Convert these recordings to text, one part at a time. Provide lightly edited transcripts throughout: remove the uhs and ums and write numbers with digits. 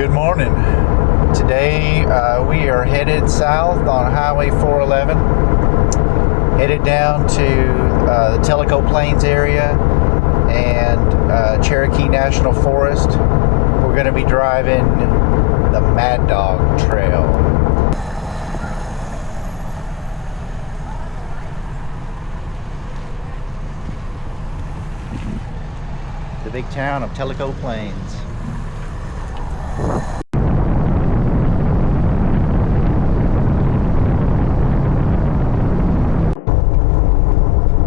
Good morning. Today we are headed south on Highway 411, headed down to the Tellico Plains area and Cherokee National Forest. We're going to be driving the Mad Dog Trail. The big town of Tellico Plains.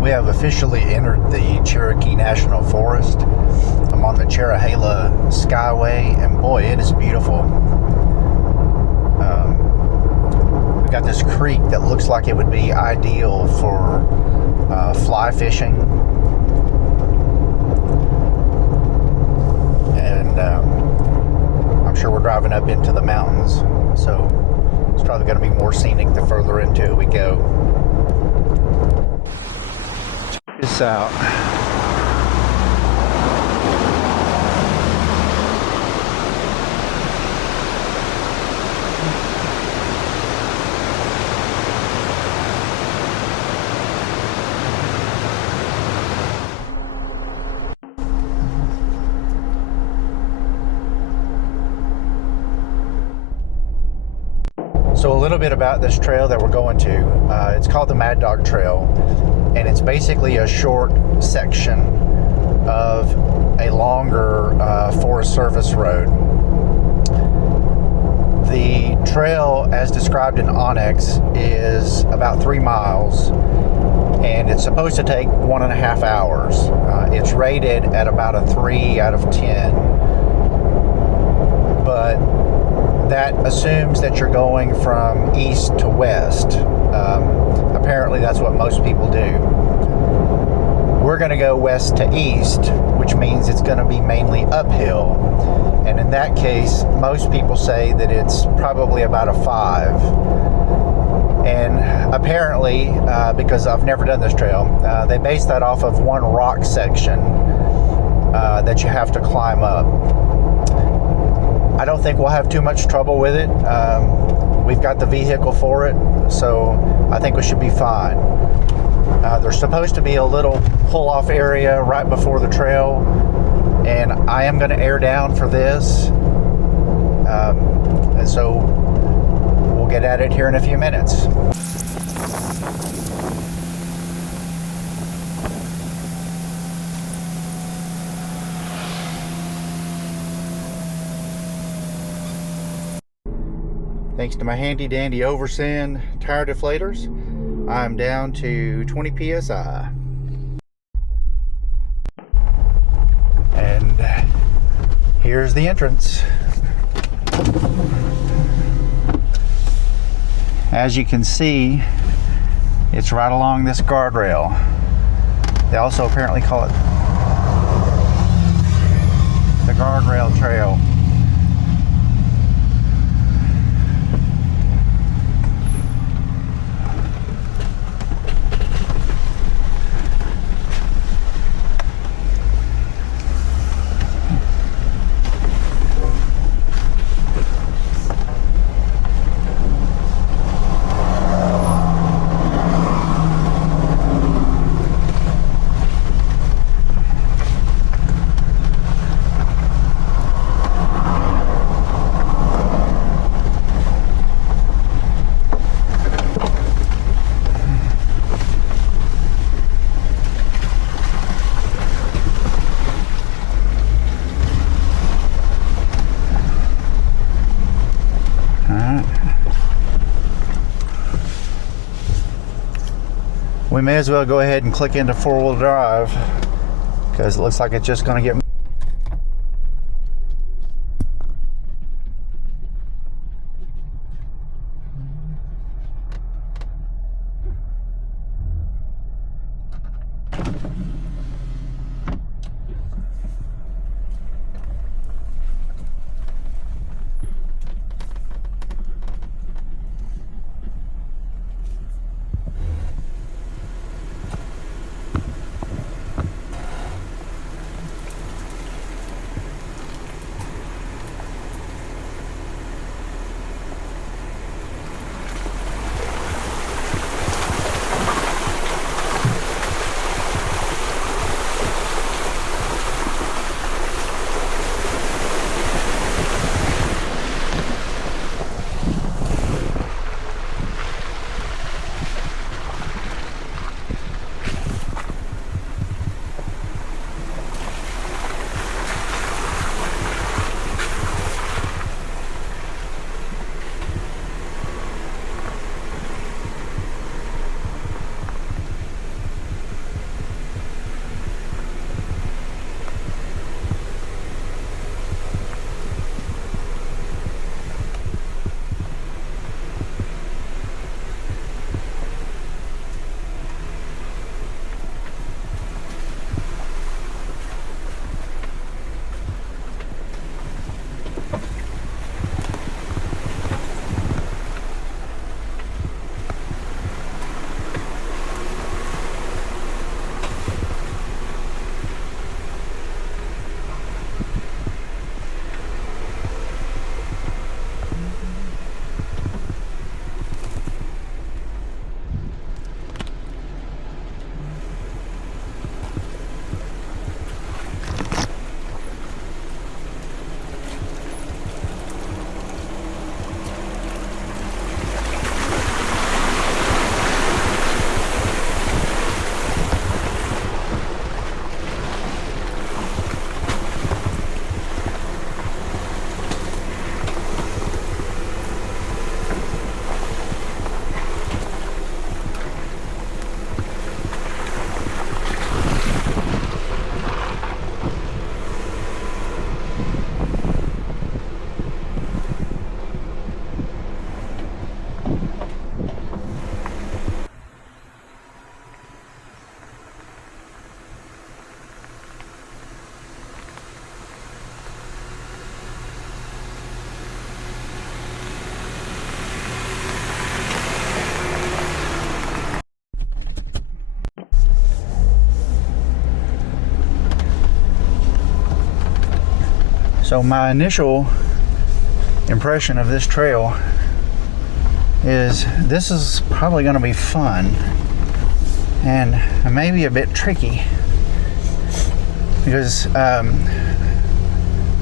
We have officially entered the Cherokee National Forest. I'm on the Cherohala Skyway, and boy, it is beautiful. We've got this creek that looks like it would be ideal for fly fishing. And I'm sure we're driving up into the mountains, so it's probably going to be more scenic the further into it we go. Check this out. So a little bit about this trail that we're going to. It's called the Mad Dog Trail, and it's basically a short section of a longer Forest Service road. The trail, as described in Onyx, is about 3 miles, and it's supposed to take 1.5 hours. It's rated at about a 3 out of 10, but that assumes that you're going from east to west. Apparently that's what most people do. We're going to go west to east, which means it's going to be mainly uphill. And in that case, most people say that it's probably about a 5. And apparently, because I've never done this trail, they base that off of one rock section that you have to climb up. I don't think we'll have too much trouble with it. We've got the vehicle for it, so I think we should be fine. There's supposed to be a little pull-off area right before the trail, and I am going to air down for this. And so we'll get at it here in a few minutes. Thanks to my handy dandy Oversand tire deflators, I'm down to 20 psi. And here's the entrance. As you can see, it's right along this guardrail. They also apparently call it the guardrail trail. We may as well go ahead and click into 4-wheel drive because it looks like it's just going to get So my initial impression of this trail is this is probably going to be fun and maybe a bit tricky, because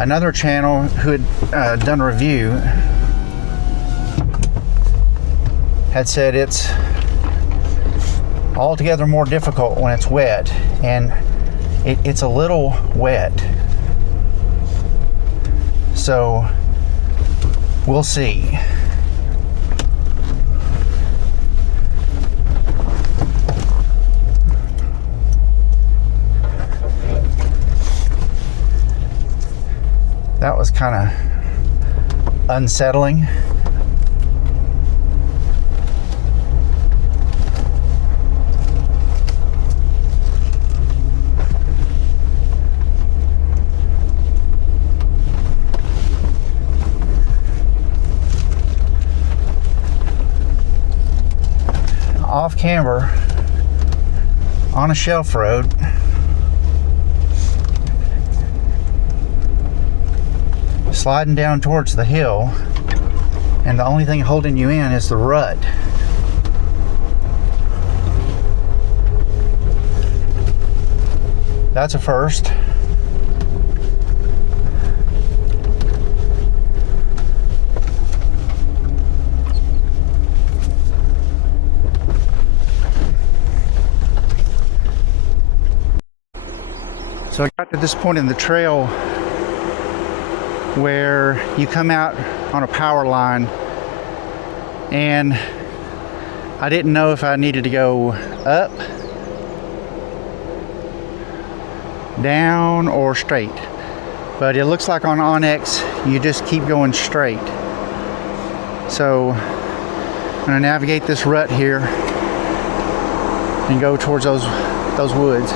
another channel who had done a review had said it's altogether more difficult when it's wet, and it's a little wet. So we'll see. That was kind of unsettling. Off camber on a shelf road, sliding down towards the hill, and the only thing holding you in is the rut. That's a first. So I got to this point in the trail where you come out on a power line, and I didn't know if I needed to go up, down, or straight. But it looks like on Onyx you just keep going straight. So I'm going to navigate this rut here and go towards those woods.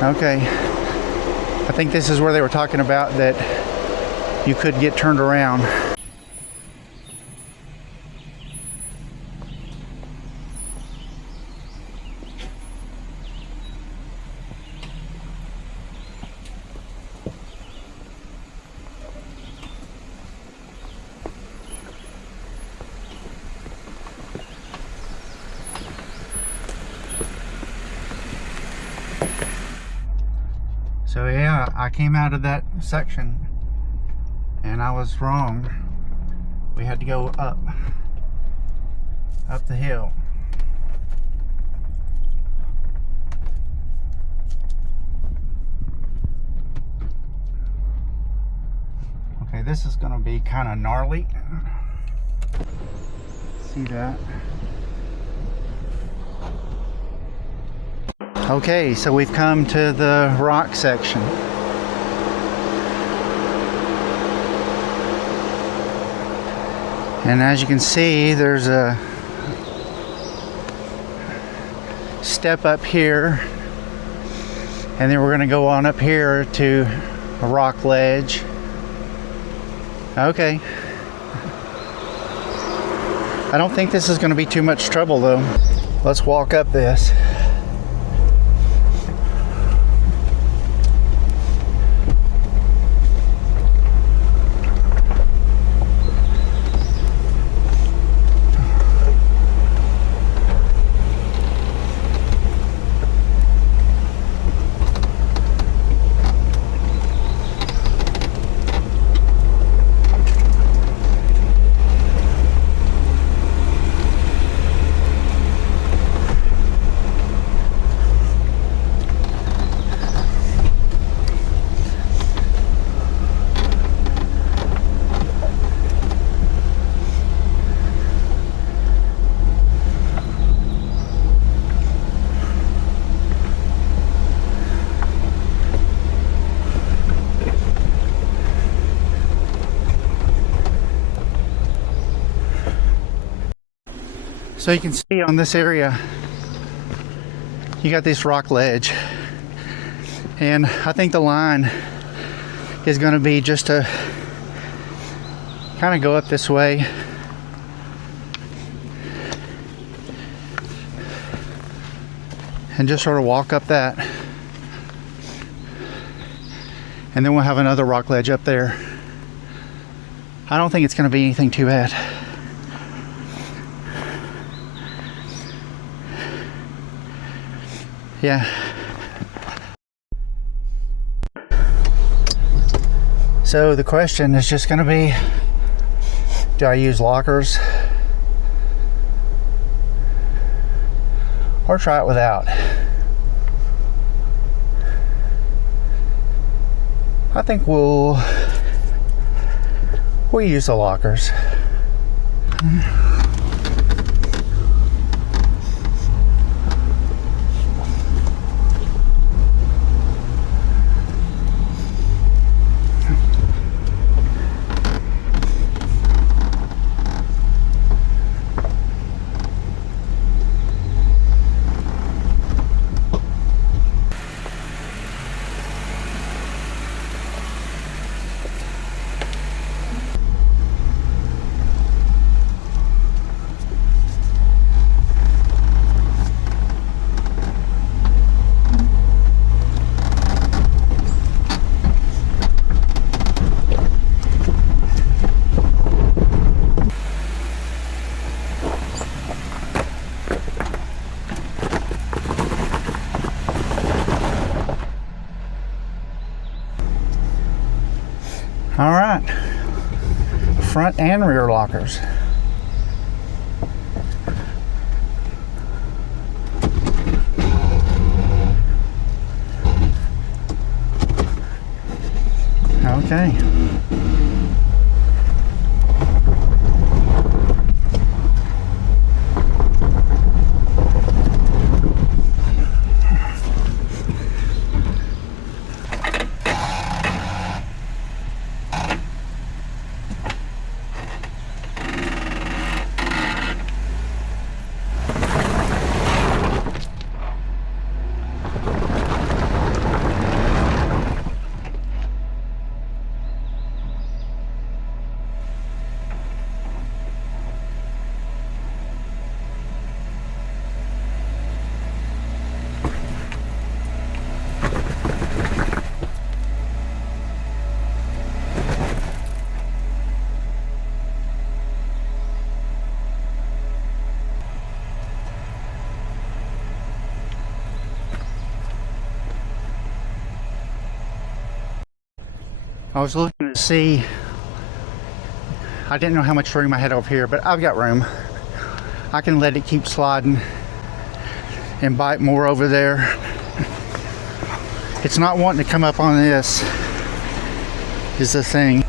Okay, I think this is where they were talking about that you could get turned around. So yeah, I came out of that section and I was wrong. We had to go up the hill. Okay, this is gonna be kind of gnarly. See that? Okay, so we've come to the rock section. And as you can see, there's a step up here, and then we're going to go on up here to a rock ledge. Okay. I don't think this is going to be too much trouble though. Let's walk up this. So you can see on this area, you got this rock ledge, and I think the line is going to be just to kind of go up this way and just sort of walk up that, And then we'll have another rock ledge up there. I don't think it's going to be anything too bad. Yeah. So the question is just going to be, do I use lockers or try it without? I think we'll use the lockers. All right, front and rear lockers. Okay. I was looking to see, I didn't know how much room I had over here, but I've got room. I can let it keep sliding and bite more over there. It's not wanting to come up on this is the thing.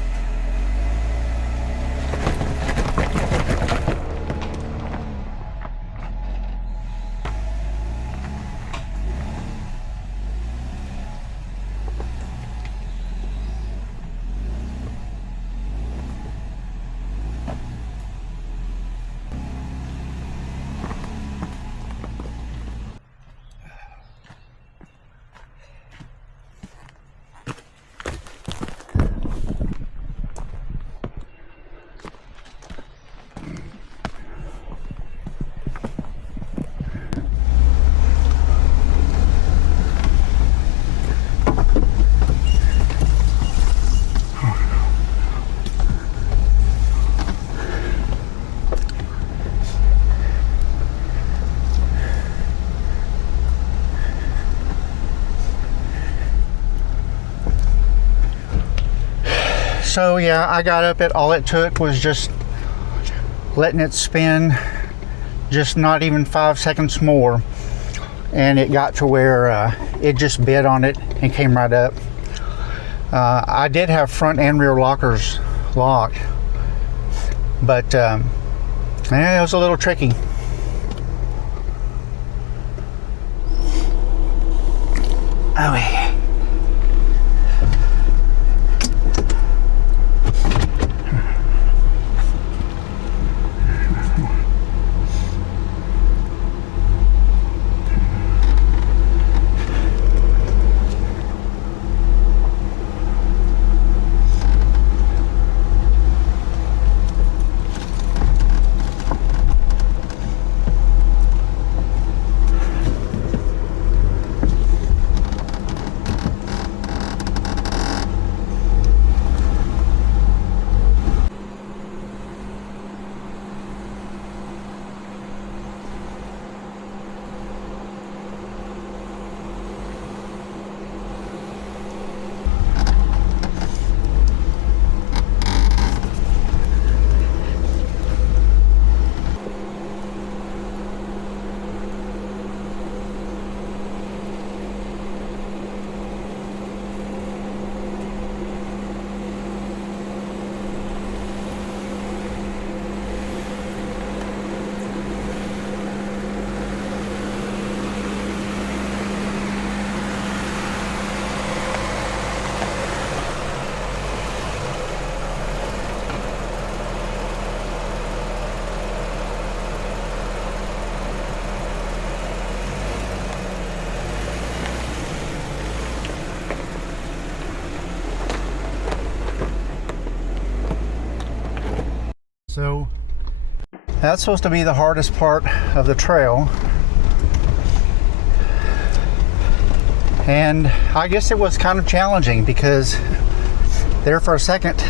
So yeah, I got up it. All it took was just letting it spin, just not even 5 seconds more, and it got to where it just bit on it and came right up. I did have front and rear lockers locked, but yeah, it was a little tricky. Oh yeah. So that's supposed to be the hardest part of the trail. And I guess it was kind of challenging because there for a second,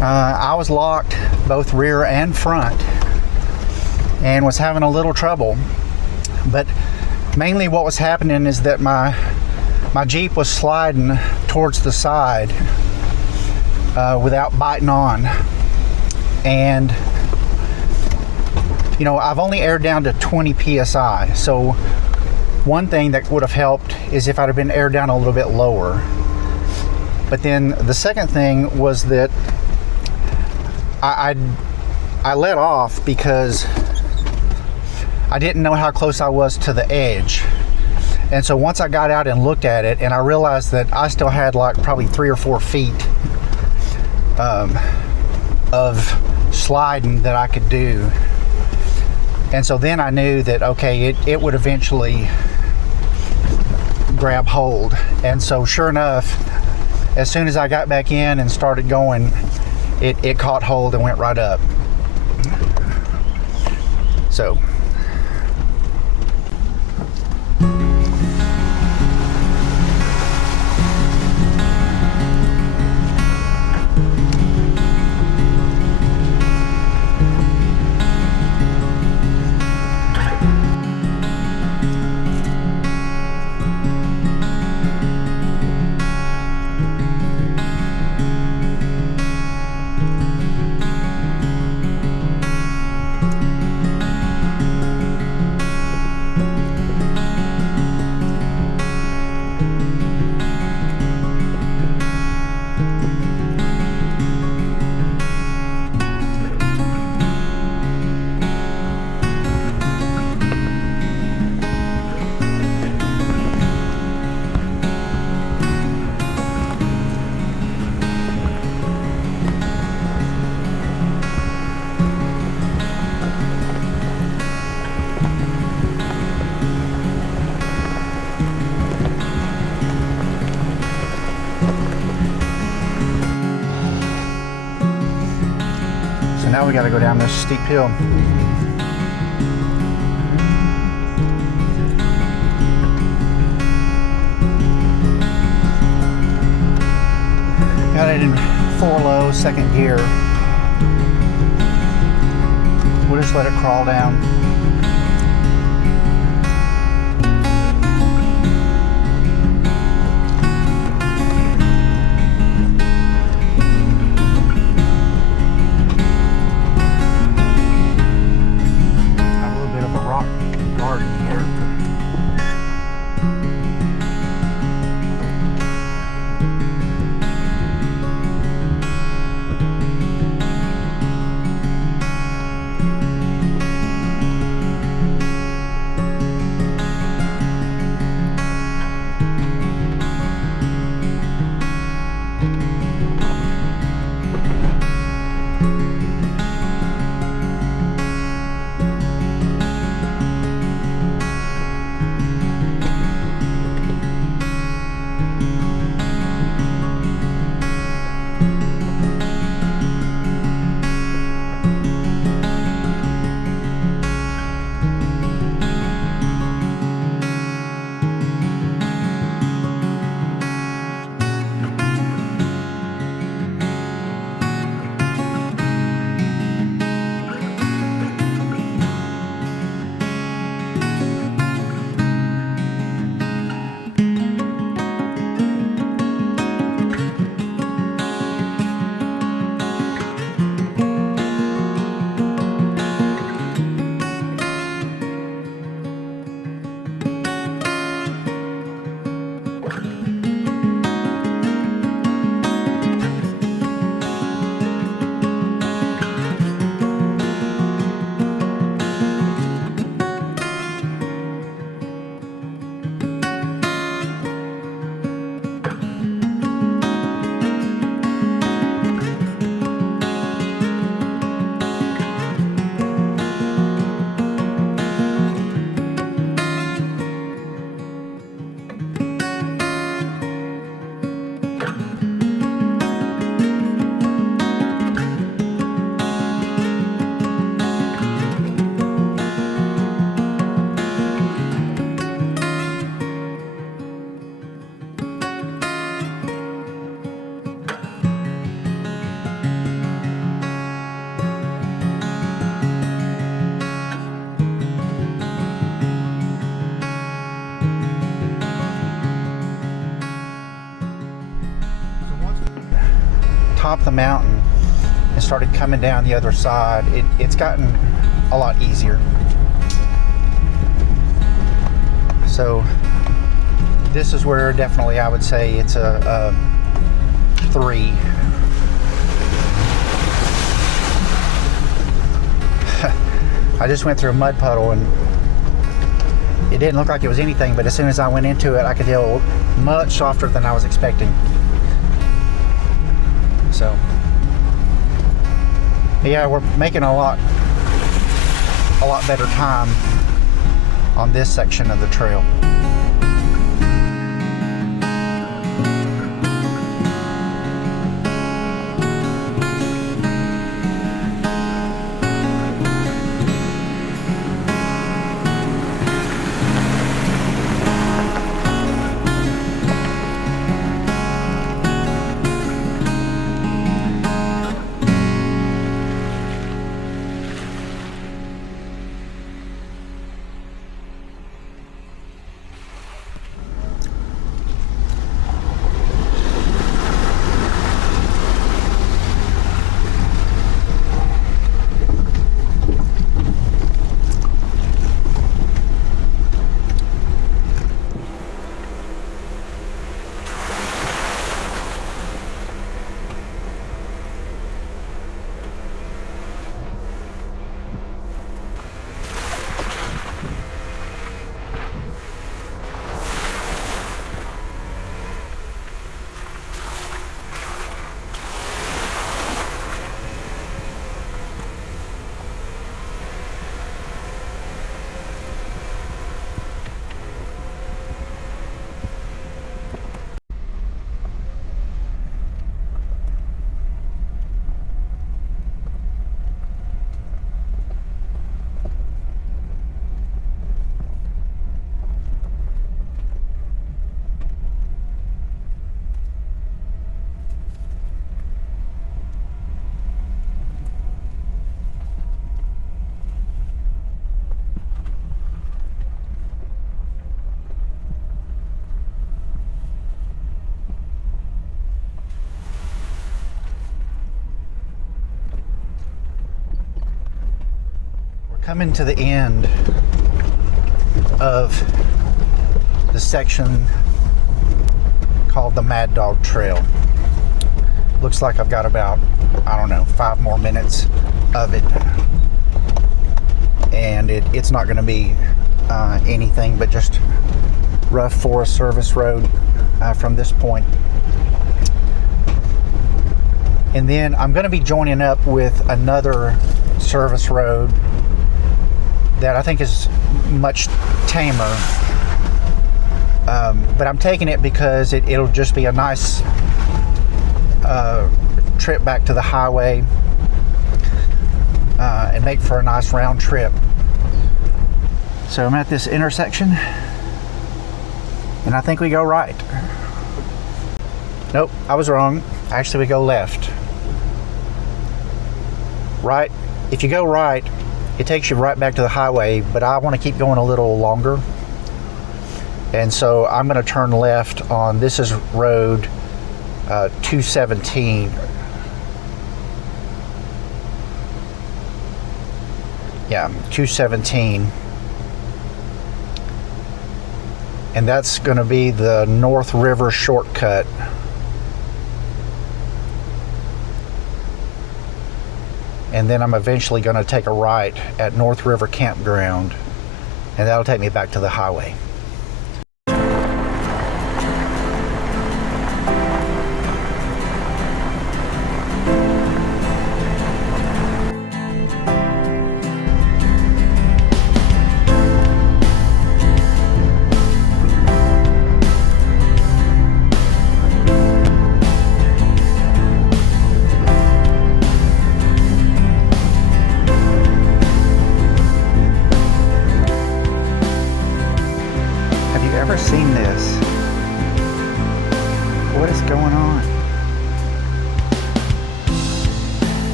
I was locked both rear and front and was having a little trouble. But mainly what was happening is that my Jeep was sliding towards the side without biting on. And you know, I've only aired down to 20 psi, so one thing that would have helped is if I'd have been aired down a little bit lower. But then the second thing was that I let off because I didn't know how close I was to the edge. And so once I got out and looked at it, and I realized that I still had like probably 3 or 4 feet of sliding that I could do. And so then I knew that, okay, it would eventually grab hold. And so sure enough, as soon as I got back in and started going, it caught hold and went right up. So now we got to go down this steep hill. Got it in 4-low, second gear. We'll just let it crawl down. top of the mountain and started coming down the other side, it's gotten a lot easier. So this is where definitely I would say it's a 3. I just went through a mud puddle and it didn't look like it was anything, but as soon as I went into it, I could tell much softer than I was expecting. So yeah, we're making a lot better time on this section of the trail. Coming to the end of the section called the Mad Dog Trail. Looks like I've got about, I don't know, 5 more minutes of it. And it's not going to be anything but just rough Forest Service road from this point. And then I'm going to be joining up with another service road that I think is much tamer, but I'm taking it because it'll just be a nice trip back to the highway and make for a nice round trip. So I'm at this intersection and I think we go right. Nope, I was wrong. Actually, we go left. Right, if you go right, it takes you right back to the highway, but I want to keep going a little longer. And so I'm going to turn left on, this is road 217. Yeah, 217. And that's going to be the North River shortcut. And then I'm eventually going to take a right at North River Campground, and that'll take me back to the highway.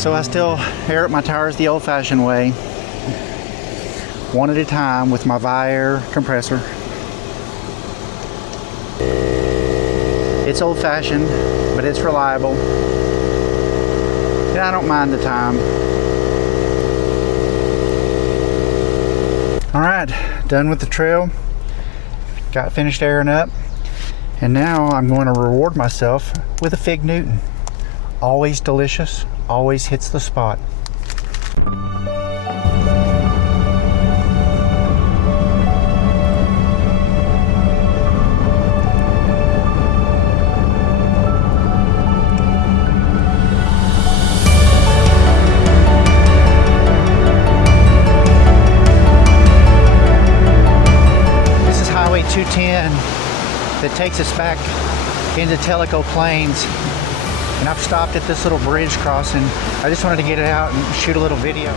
So I still air up my tires the old-fashioned way, one at a time with my Viair compressor. It's old-fashioned, but it's reliable, and I don't mind the time. All right, done with the trail. Got finished airing up, and now I'm going to reward myself with a fig Newton. Always delicious, always hits the spot. This is Highway 210 that takes us back into Tellico Plains. And I've stopped at this little bridge crossing. I just wanted to get it out and shoot a little video.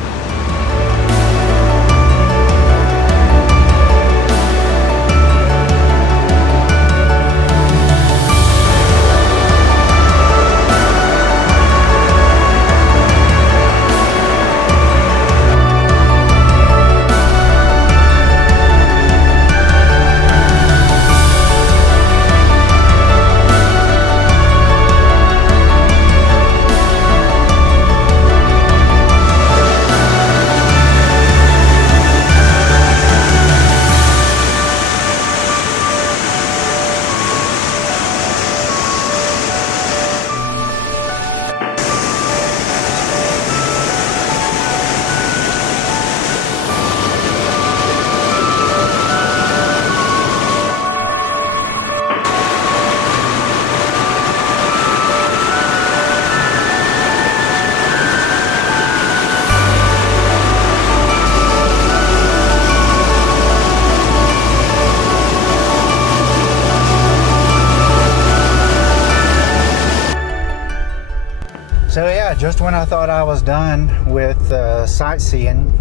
So yeah, just when I thought I was done with sightseeing,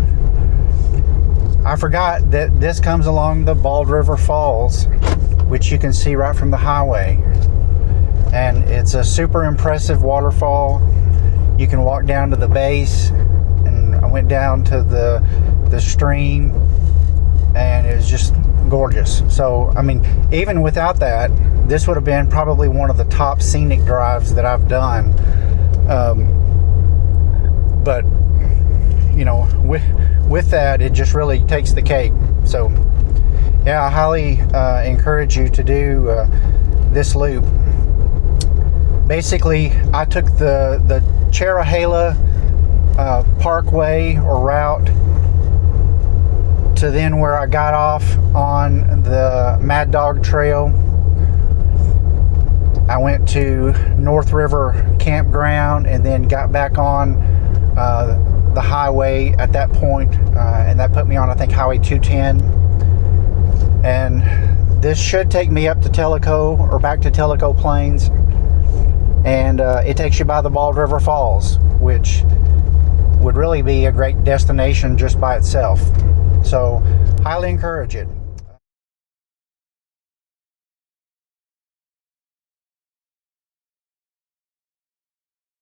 I forgot that this comes along the Bald River Falls, which you can see right from the highway. And it's a super impressive waterfall. You can walk down to the base, and I went down to the stream, and it was just gorgeous. So, I mean, even without that, this would have been probably one of the top scenic drives that I've done. But you know, with that, it just really takes the cake. So yeah, I highly encourage you to do this loop. Basically, I took the Cherohala parkway or route to then where I got off on the Mad Dog Trail. I went to North River Campground and then got back on the highway at that point, and that put me on, I think, Highway 210. And this should take me up to Tellico or back to Tellico Plains, and it takes you by the Bald River Falls, which would really be a great destination just by itself. So highly encourage it.